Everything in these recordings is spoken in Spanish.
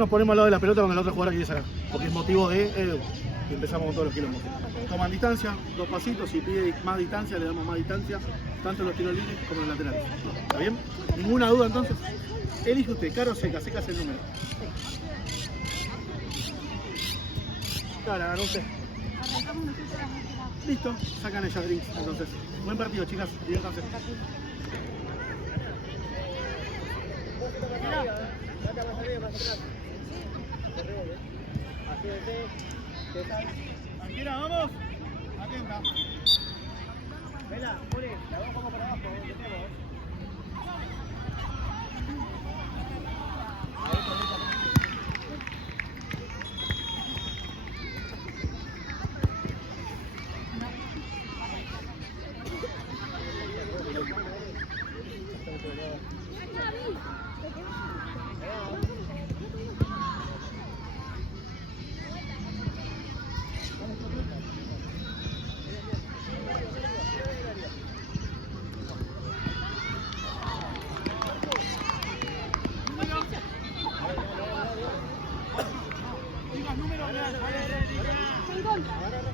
Nos ponemos al lado de la pelota cuando la otra jugadora quiere sacar, porque es motivo de Edu. Y empezamos con todos los quilombos. Toman distancia, 2 pasitos, si pide más distancia, le damos más distancia, tanto en los tiros libres como en los laterales. ¿Está bien? ¿Ninguna duda entonces? Elige usted, Caro o Seca, Seca es el número. Claro, ganó usted. Listo, sacan ellas drinks entonces. Buen partido, chicas, diviértanse. Tranquila, vamos. Atenta. Vela, pone, la vamos como para abajo,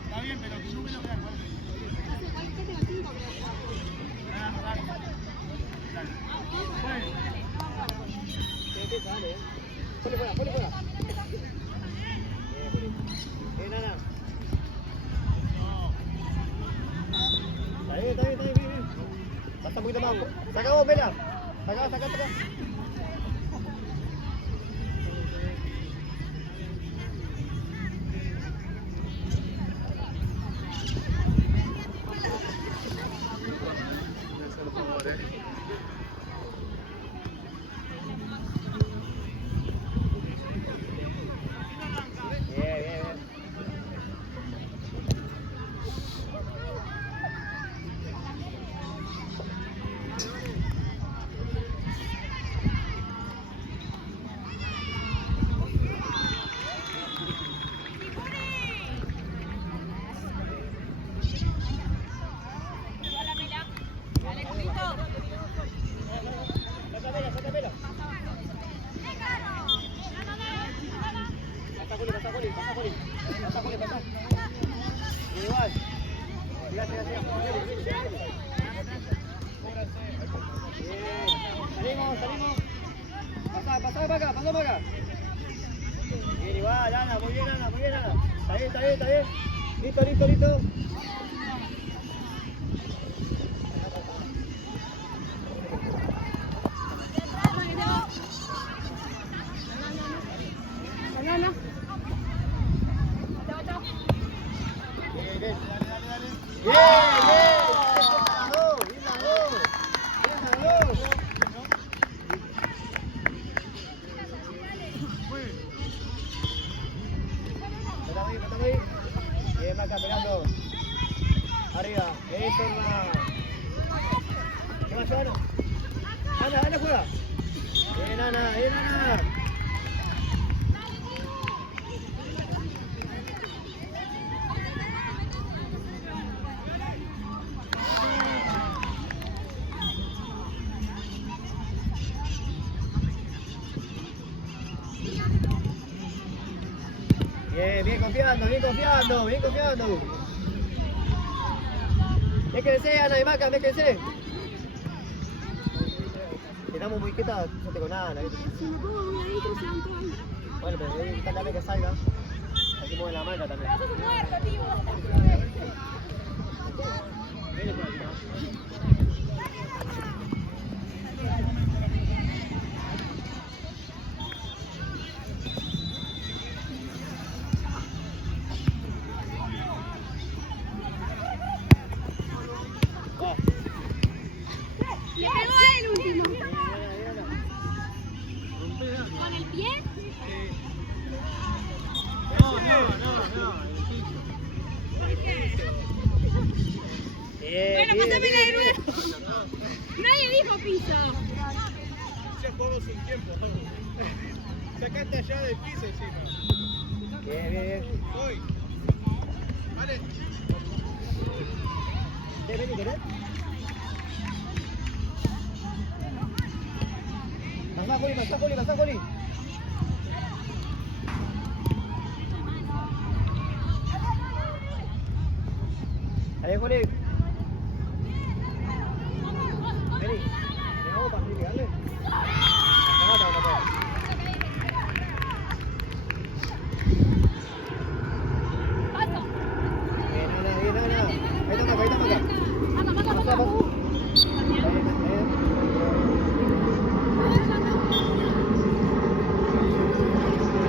está bien, pero tu número real, ¿cuál es? Ponle fuera. Nana. Está bien. Pasa un poquito más. Saca vos, Vela. Saca. Pasa. Igual. Gracias. Salimos. Pasá para acá. Bien, igual, Ana, muy bien, Ana. Está bien. Listo. Banana. Bien. Bien, Maca, pegando. Arriba. Eso, hermano. ¿Qué más, Ana? Ana, juega. Bien, Ana. Bien confiando. Méquense, Ana y Maca, méquense. Quedamos muy quietas, no tengo nada, Ana. Bueno, pero hay que darle que salga. Así mueve la marca también. Le pegó el último. ¿Con el pie? No. Bueno, pásamela de nuevo. Nadie dijo piso. Ya jugamos un tiempo. Sacaste allá del piso encima. Bien. Voy. Vale. Vení, ¿querés? Pasá, Juli. Dale, Juli. Vení. Llegamos para Felipe, dale. Bien, Ana, bien, Ana. Ahí está acá.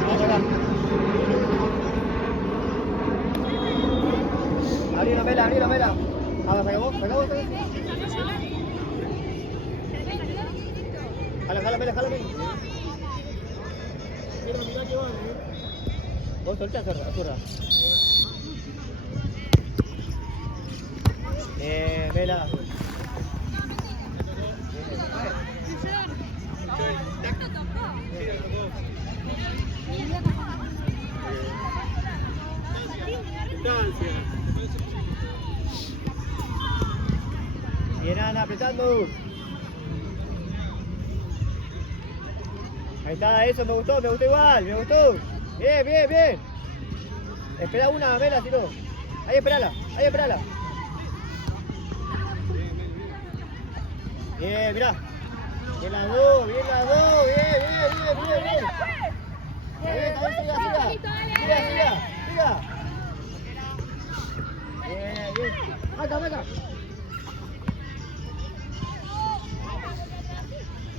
Pasa. Abrí la mela. Ahora, sacamos. Jala, mela. Mirá que vale, Vos soltá, zurda. Mela. Distancia. Bien, Ana, apretando. Ahí está, eso me gustó igual, me gustó. Bien. Espera una, Mela, si no. Ahí esperala. Bien, mirá. Bien las dos, bien. Siga. Bien. Mata.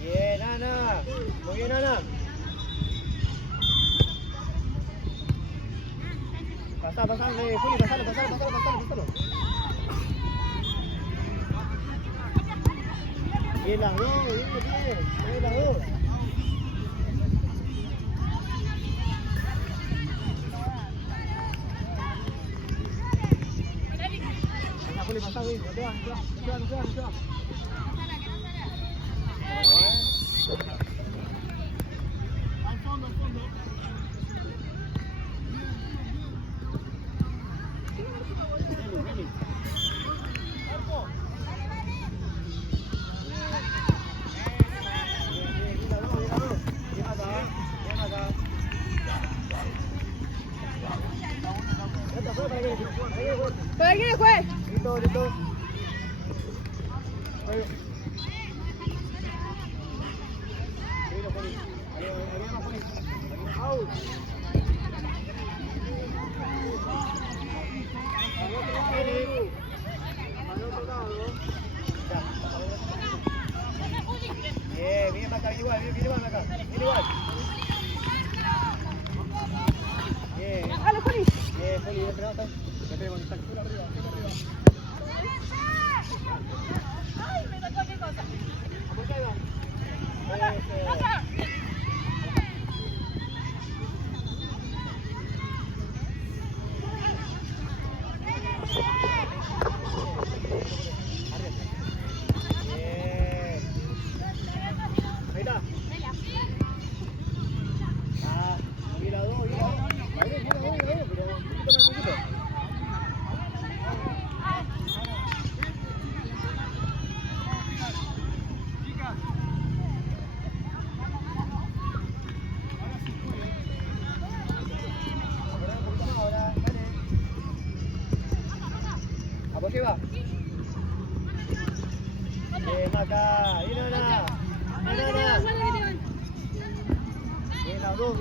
Bien, Ana. Muy bien, Ana. Pasale, Juli, pasalo. Bien las dos, bien las dos. Venga, Juli, pasá, Juli, no te vas. Al fondo. ¿Para quién juez? Listo. Bien, acá, igual, viene acá. Bien. Dale, Juli. Bien, Juli, esperamos. Arriba. Ay, me tocó qué cosa. Ahí está. Bien la dos. Bien, pero un poquito más. Lleva. Maca, bien Ana. Bien las dos.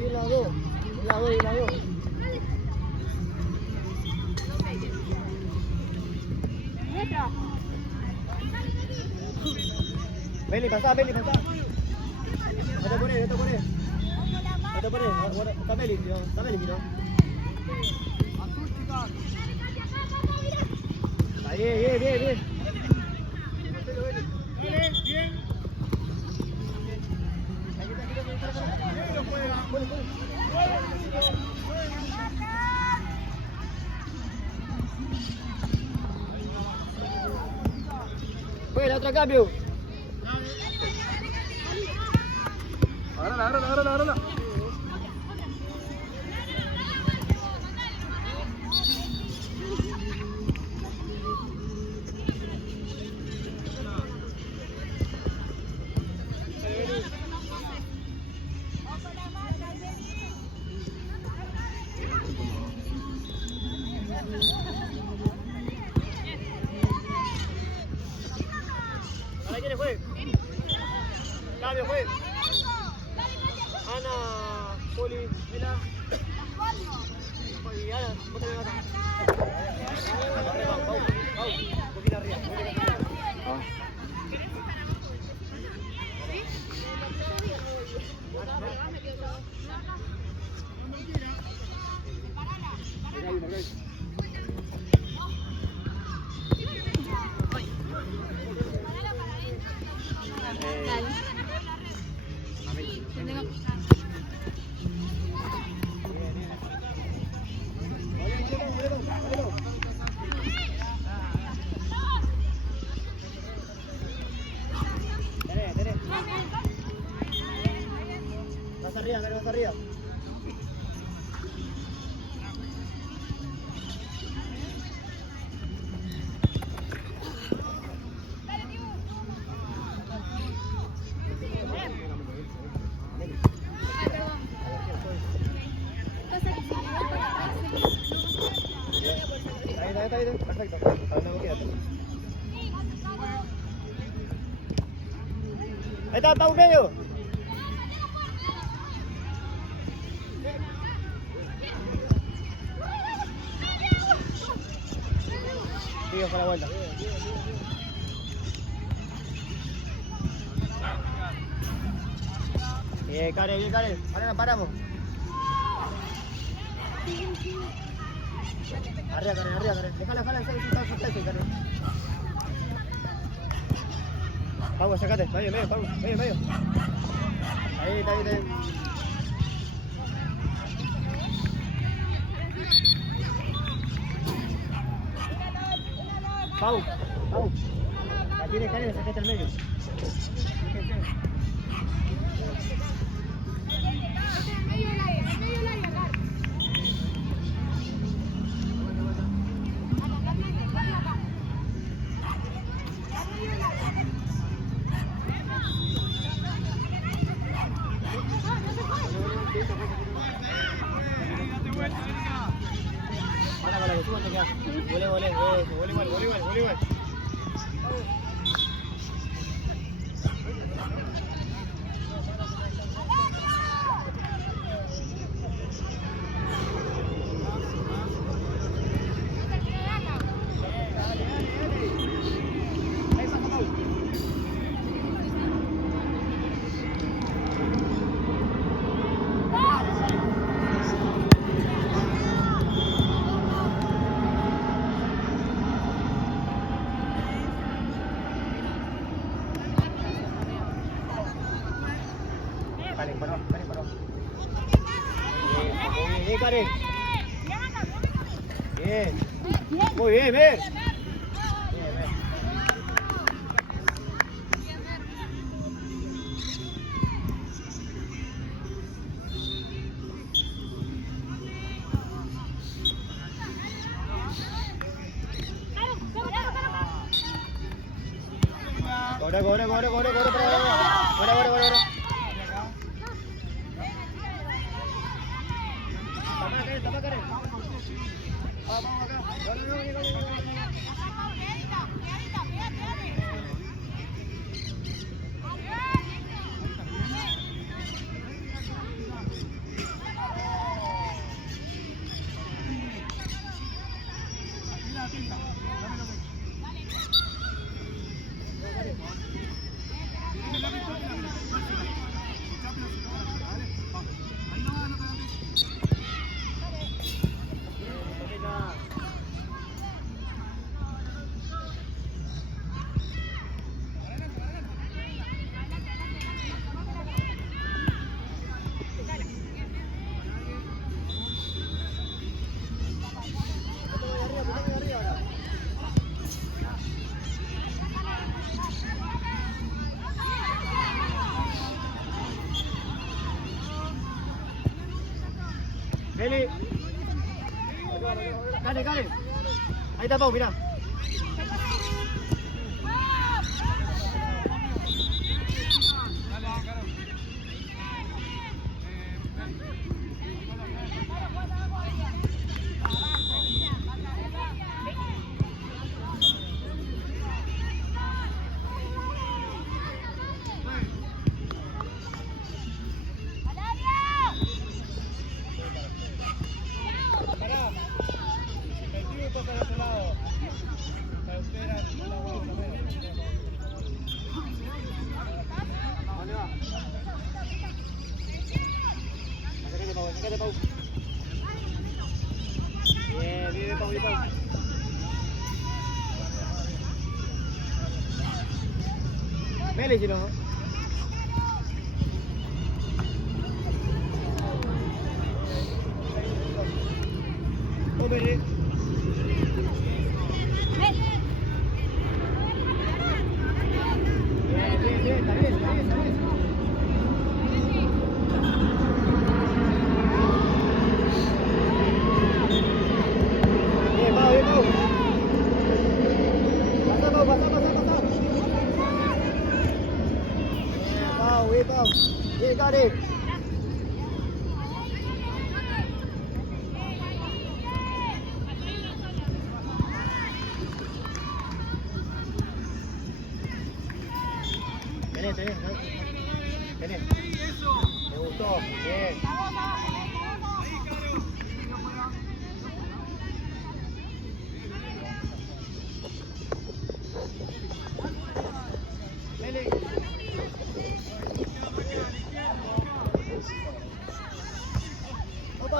Meli, pasá. No te pones. Está Meli, miró. Ahí, bien. Bien. Fuera, otro cambio. Agárrala. Mira. Y ahora, vos te levantas. Un poquito arriba. Vas arriba, vas arriba. Está bien, perfecto. Ahora quédate. Ahí está un medio. Sigue para la vuelta. Bien, Karen. Ahora nos paramos. Arriba, Karen. Déjala, Karen. Pau, sacate. Medio, Pau. Medio. Ahí, está bien. Pau. La tiene Karen, sacate al medio. Para que suba, te queda. Volé, igual. Karen. Bien, Karen. Bien. Muy bien, Mer. Corre. Tapa, Karen. Vamos acá. Gol. Meli. Karen. Ahí está Pau, mirá. Sacate, Pau. Bien, bien, Pau, bien, Pau. Meli, si no. Oh, Meli. Bien, bien, bien, está bien, está bien, está bien. Bien, Pau, bien, Pau. Pasa, Pau, pasa, pasa, pasa. Bien, Pau. Bien, Karen. Tenés. Me gustó. Bien. Meli. Opa.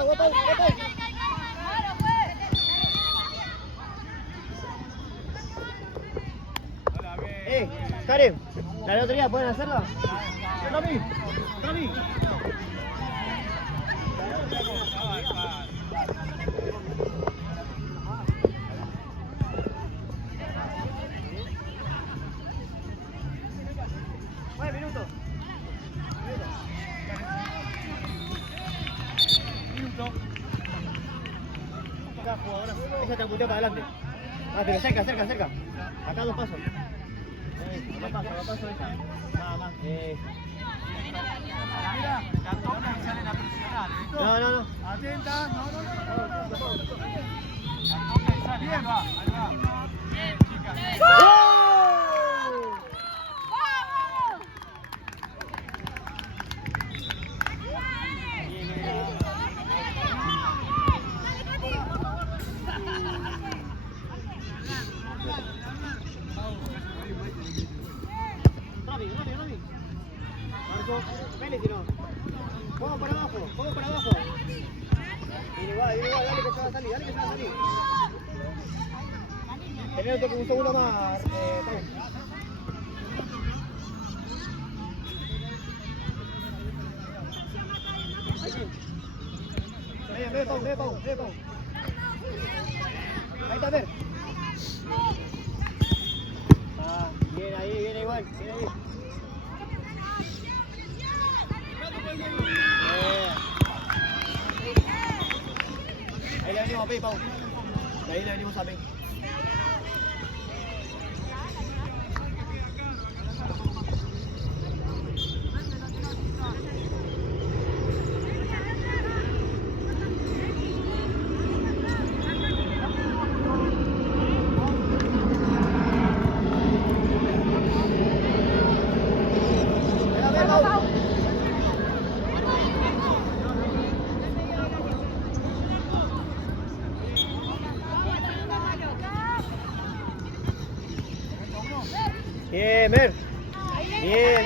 Karen, la lotería, ¿pueden hacerla? Rami. Minuto. Acá, jugadora. Esa te apunté para adelante. Ah, pero cerca. Acá 2 pasos. Dos pasos esa. Nada más. La toca y salen a presionar. No. Atenta, no. La toca y sale. Ahí va. Bien, chicas. Rami. Marco, Meli, si no. Vamos para abajo. Viene igual, dale que se va a salir. Tenés un segundo más, Pau. Ve, Pau. Ahí está, ver. Ah, viene igual. Ahí le venimos a Pei, Pau. De ahí le venimos a Pei. Bien, Mer. Bien.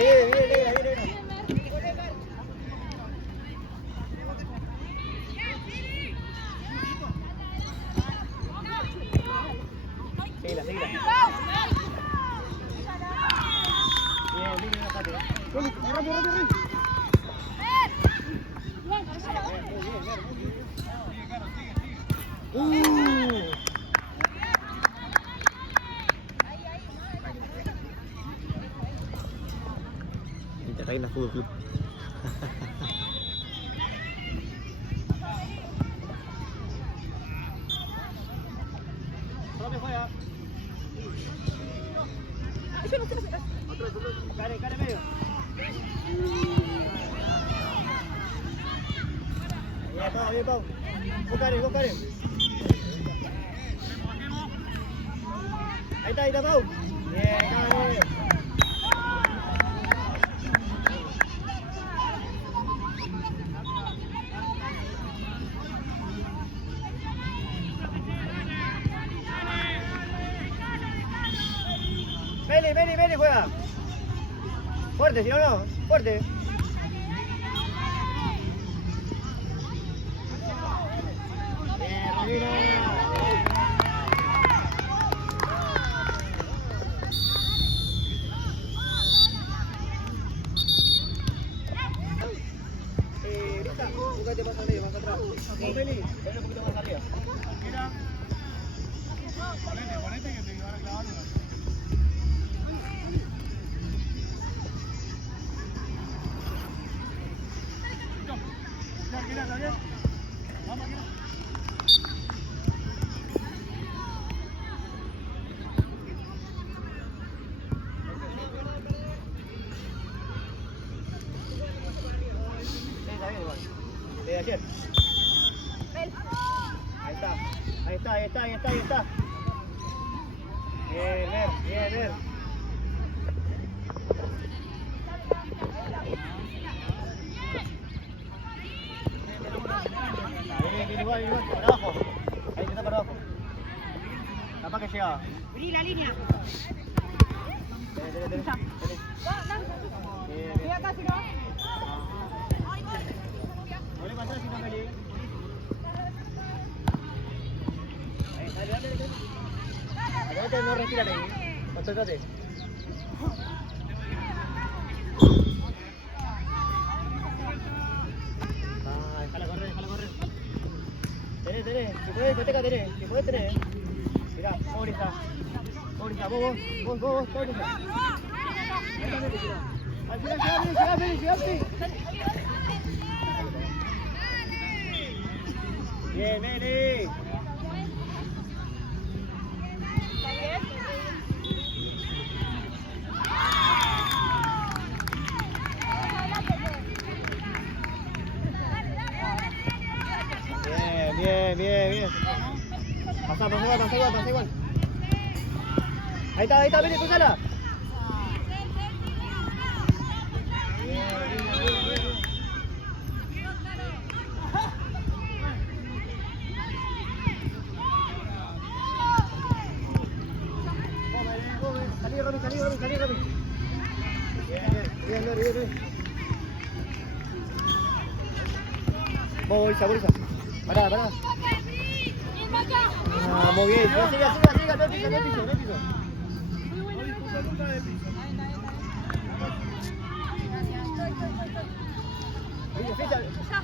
Seguila. Bien, atacate. Rápido. Reina Fútbol Club. ¿Dónde juega? Karen medio. Bien, Pau. Vos, Karen. Ahí está, Pau. Bien, Karen. Meli, juega. Fuerte, si no. Fuerte. Vos, Meli, ven un poquito más arriba. Mira. Ponete que te van a clavar una. Mira, ¿está bien? Vamos, mira. Sí, está bien igual. De ayer. Ahí está. Ahí está, ahí está, ahí está, ahí está. Bien, bien, bien. Bien, igual, para abajo. Ahí está para abajo. Capaz que llegaba. Abrí la línea. Tenés. Bien, bien. Mira acá, si no. No le pasás si no me lié. Ahí está, dale. Acá no respiran ahí. Concéntrate. Déjala correr, déjala correr. Tenés. Si podés, Coteca, tenés. Si podés, tenés. Mirá, vos, Brisa. Vos, Brisa. Al final, llegá. Bien, Meli. Bien. Pasa igual. Ahí está, Meli, cruzala. Bien. Salí, Romy. Bien, Lori. Vamos, Bolsa. Pará. Vamos bien. Siga, no piso. No disputa nunca de piso.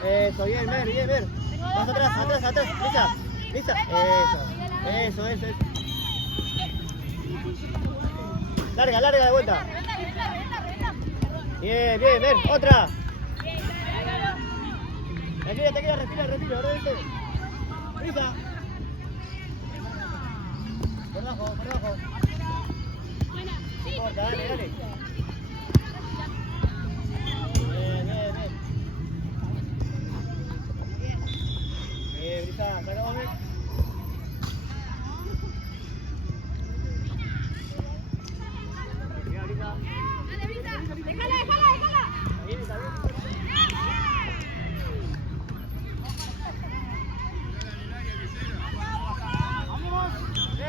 Eso, bien, Mer. Más atrás. Lisa. Eso. Larga de vuelta. Bien, Mer. Otra. Tranquila, respira, ahora eso. Lisa. Por abajo. No importa, dale. Bien, Brisa, sacamos. Mira, Brisa. Dale, Brisa. Déjala. Ahí está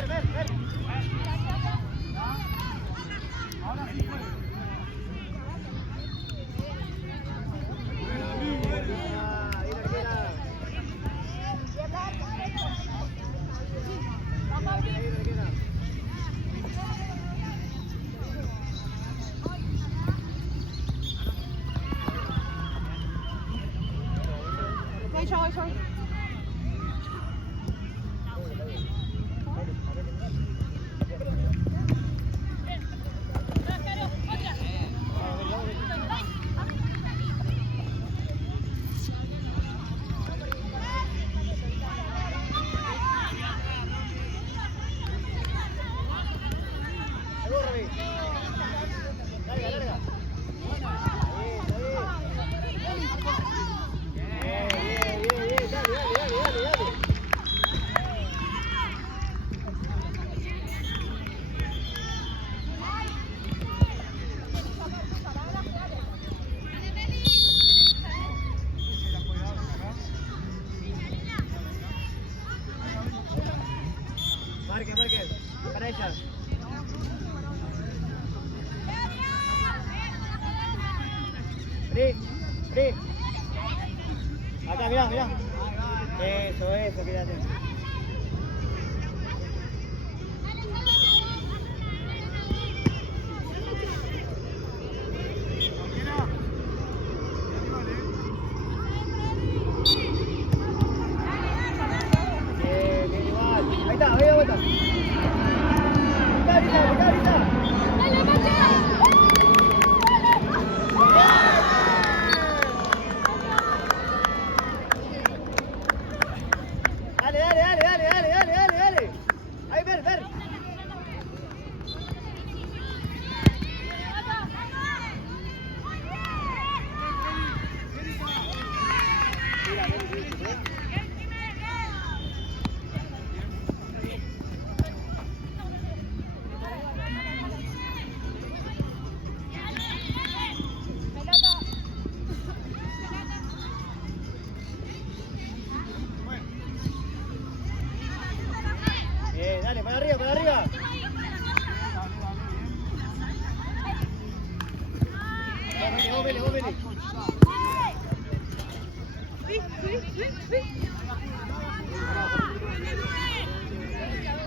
bien. Ver. Ahora sí puede. Voy. Larga. Bien. Dale. Marque. Para ella. Free. Acá, mirá. Eso, quédate.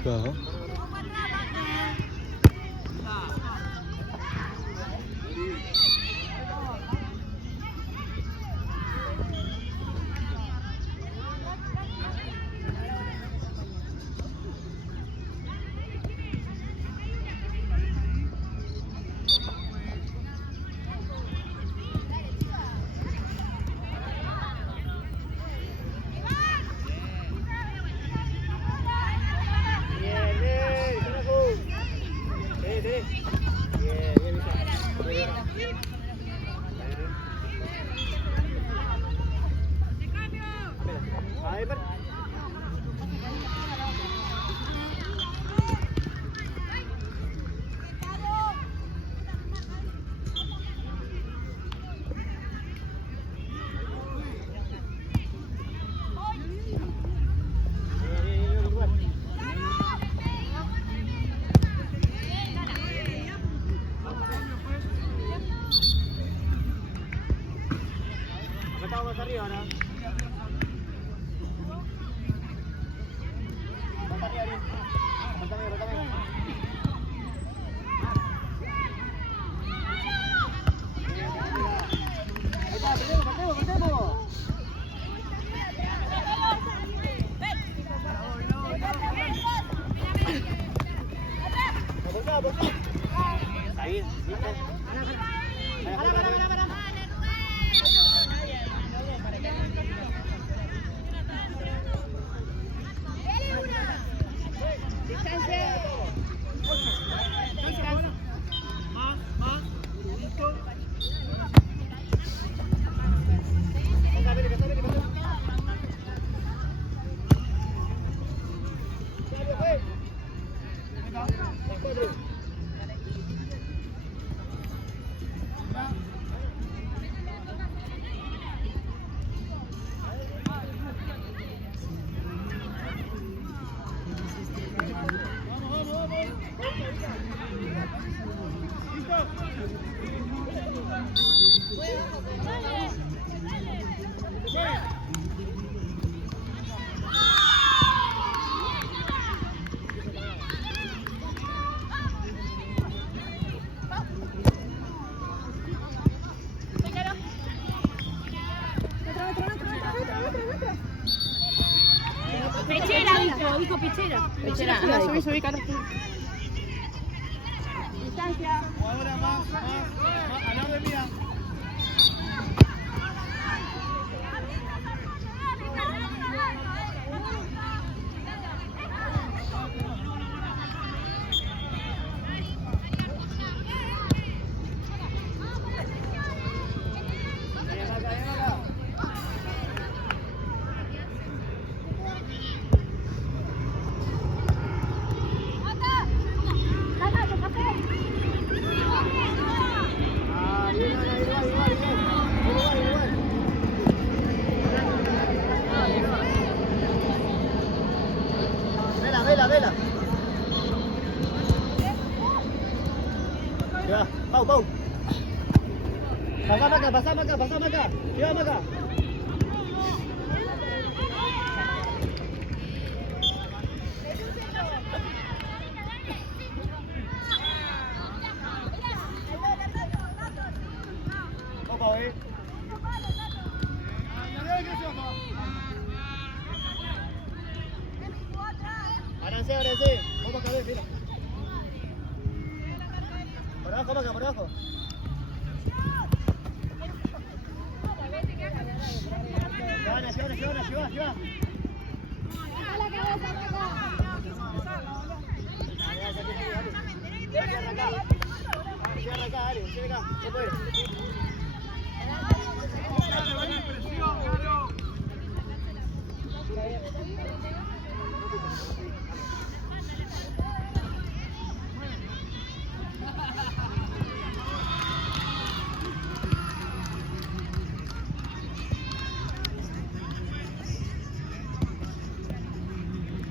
Claro. Estamos más arriba ahora. Más arriba, bien. Rótame, rótame. Ahí está, partemos, partemos. Ahí, ¿viste? Para. Pechera, dijo Pechera. Pechera, subí, Carlos. Distancia. Jugadora más, al lado de mía. Vela. Ya, Pau. Pasame acá. Llévame acá. Opa, Ábranse. Vamos a ver, mira. Por abajo. Lleva. Cierra acá, dale. No puede.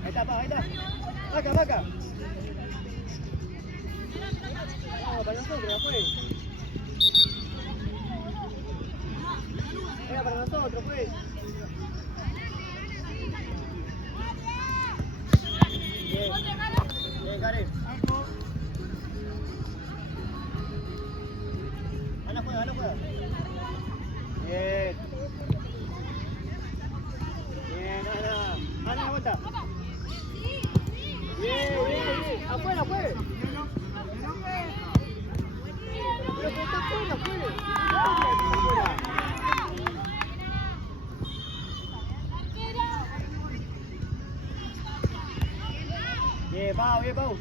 Ahí está. Vaca. No, para nosotros, pues. Venga, para nosotros, pues. Bien, Pau, bien, Pau.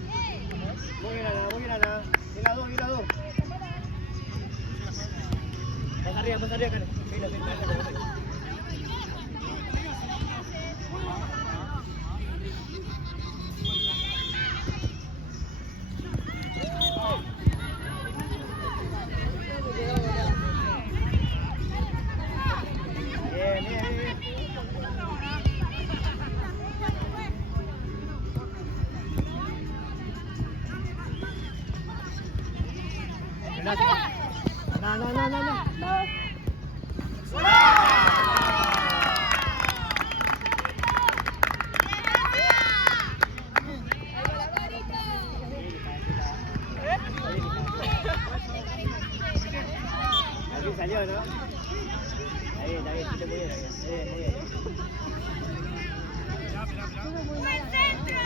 Muy bien, Ana, muy bien, Ana. Bien las dos, bien las dos. Más arriba, Karen. Filo, filo, filo. Bien, bien, bien. No. Aquí salió, ¿no? Está bien, está muy bien. Muy bien. ¡Buen centro!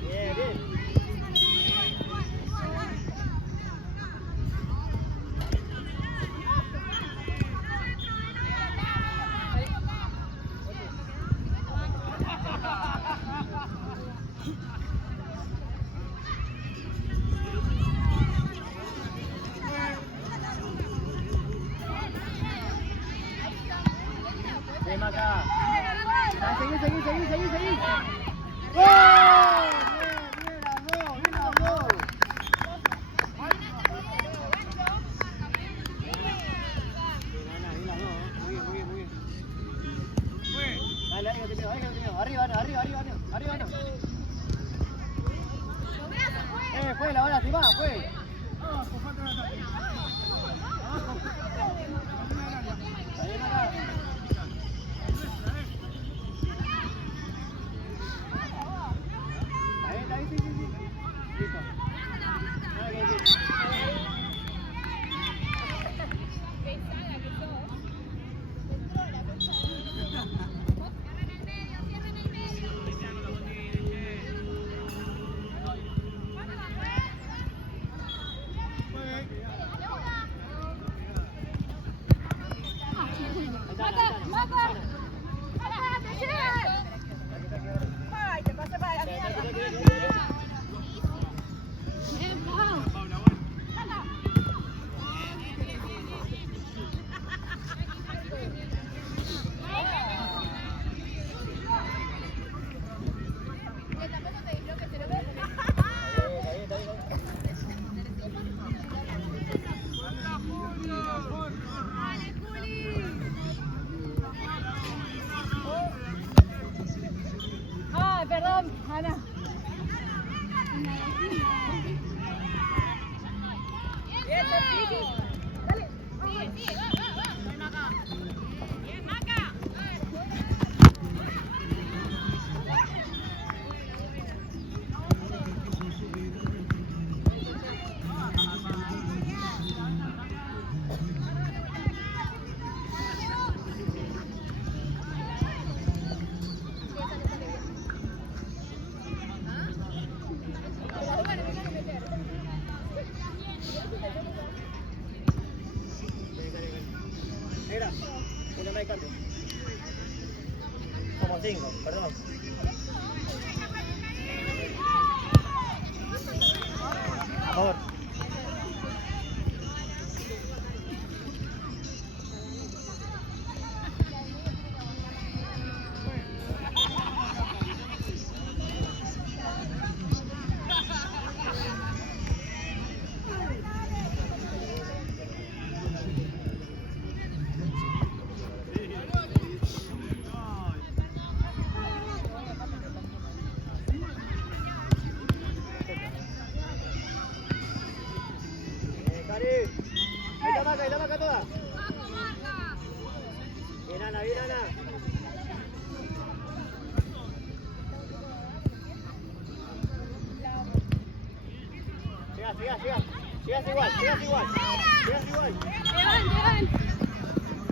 Bien, bien. Bien, Maca. Seguí. ¡Gol! Bien, las dos. Bien, las dos. Muy bien. Dale, que te veo. Arriba, Ana. Fue la hora, si va, fue. Abajo, falta un ataque. Abajo. Está bien, Maca. Está bien, sí. Listo. Nada que decir. ¡Ay, te pasé para la mierda! Ay, perdón, Ana. Bien, dale. Sigue, va. Bien, Maca. Bien, Maca. Negra, una más de cambio. Como 5, perdón. A favor. Cari, ahí está Maca toda. Bien, Ana. Llegas igual. Llevan.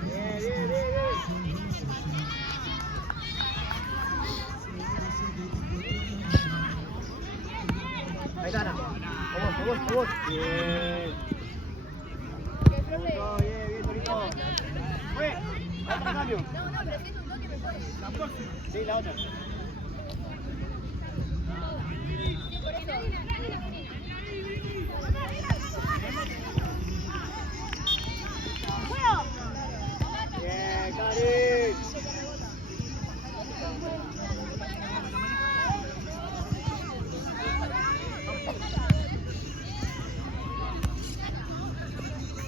Bien. Vamos. Bien. Bien, bien, Torito. Fue. Otro cambio. Sí, la otra. Bien, Karin.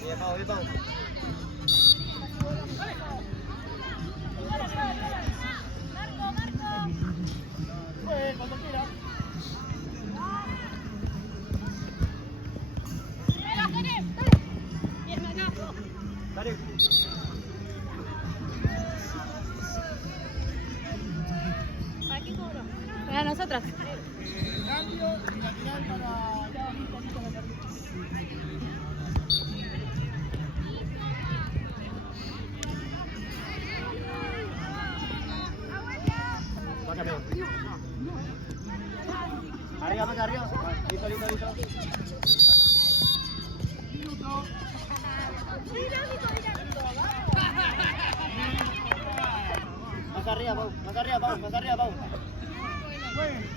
Bien, Pau, bien, Pau. Bien, cuando quiera. Karin. Para nosotras. Cambio y lateral para ya un poquito la carrera. Va cambiar. Arriba, más arriba. Listo, listo, listo. Minuto. Más arriba, Pau. Más arriba, Pau. Más arriba, Pau.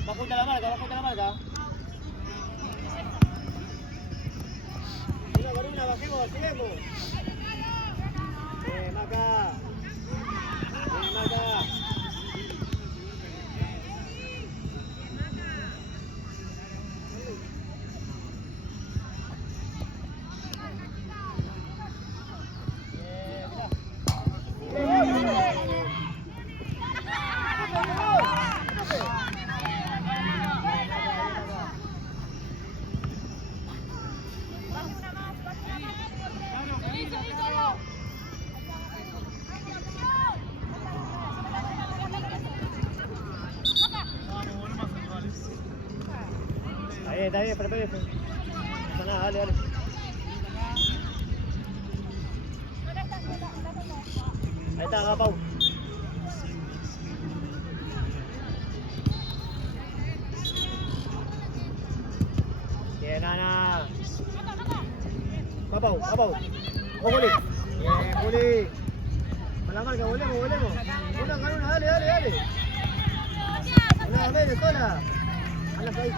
Va junto a la marca, va junto a la marca. Una por una, bajemos, subimos. Maca. Maca. Está bien, pero no pasa nada, dale, dale. Ahí está, va Pau. Bien, Ana. Va Pau, va Pau. Vos, Juli. Bien, Juli. Con la marca, volvemos, volvemos. Una con una, dale, dale, dale. Una, dale, sola. Anda ahí.